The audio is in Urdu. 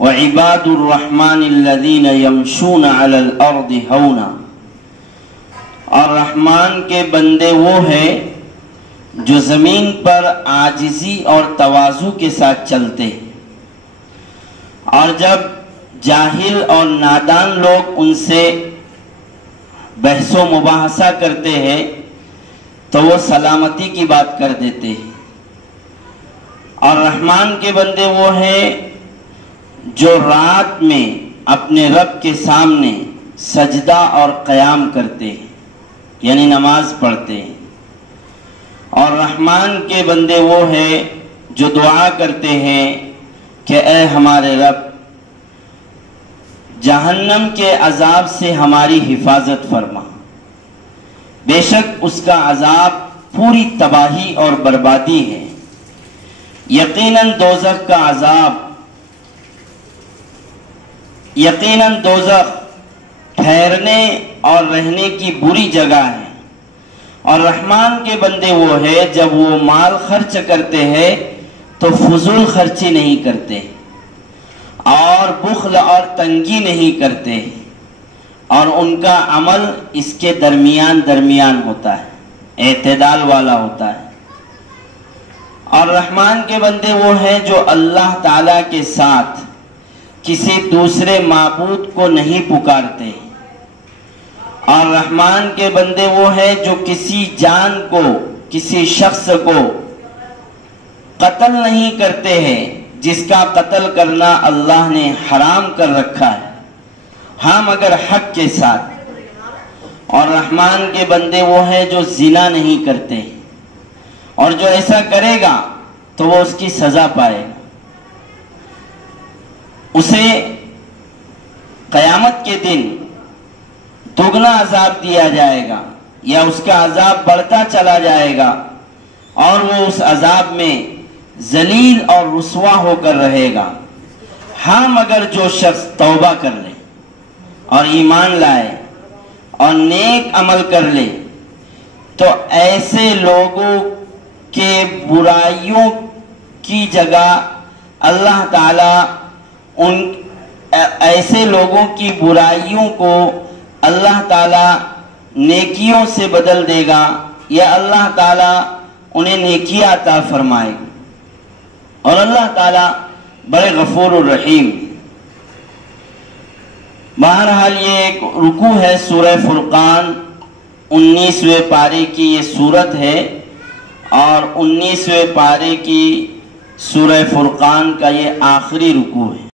وعباد الرحمن الذین یمشون علی الارض ہونا، اور رحمان کے بندے وہ ہیں جو زمین پر عاجزی اور تواضع کے ساتھ چلتے ہیں، اور جب جاہل اور نادان لوگ ان سے بحث و مباحثہ کرتے ہیں تو وہ سلامتی کی بات کر دیتے ہیں۔ اور رحمان کے بندے وہ ہیں جو رات میں اپنے رب کے سامنے سجدہ اور قیام کرتے ہیں، یعنی نماز پڑھتے ہیں۔ اور رحمان کے بندے وہ ہیں جو دعا کرتے ہیں کہ اے ہمارے رب، جہنم کے عذاب سے ہماری حفاظت فرما، بے شک اس کا عذاب پوری تباہی اور بربادی ہے۔ یقیناً دوزخ کا عذاب، یقیناً دوزخ ٹھہرنے اور رہنے کی بری جگہ ہے۔ اور رحمان کے بندے وہ ہیں جب وہ مال خرچ کرتے ہیں تو فضول خرچی نہیں کرتے، اور بخل اور تنگی نہیں کرتے، اور ان کا عمل اس کے درمیان ہوتا ہے، اعتدال والا ہوتا ہے۔ اور رحمان کے بندے وہ ہیں جو اللہ تعالیٰ کے ساتھ کسی دوسرے معبود کو نہیں پکارتے، اور رحمان کے بندے وہ ہیں جو کسی جان کو، کسی شخص کو قتل نہیں کرتے ہیں جس کا قتل کرنا اللہ نے حرام کر رکھا ہے، ہاں مگر حق کے ساتھ۔ اور رحمان کے بندے وہ ہیں جو زنا نہیں کرتے، اور جو ایسا کرے گا تو وہ اس کی سزا پائے گا، اسے قیامت کے دن دگنا عذاب دیا جائے گا، یا اس کا عذاب بڑھتا چلا جائے گا، اور وہ اس عذاب میں ذلیل اور رسوا ہو کر رہے گا، ہاں مگر جو شخص توبہ کر لے اور ایمان لائے اور نیک عمل کر لے تو ایسے لوگوں کے برائیوں کی جگہ اللہ تعالیٰ ایسے لوگوں کی برائیوں کو اللہ تعالیٰ نیکیوں سے بدل دے گا، یا اللہ تعالیٰ انہیں نیکیاں عطا فرمائے گا۔ اور اللہ تعالیٰ بڑے غفور الرحیم۔ بہرحال یہ ایک رکوع ہے سورہ فرقان، 19ویں پارے کی یہ سورت ہے، اور 19ویں پارے کی سورہ فرقان کا یہ آخری رکوع ہے۔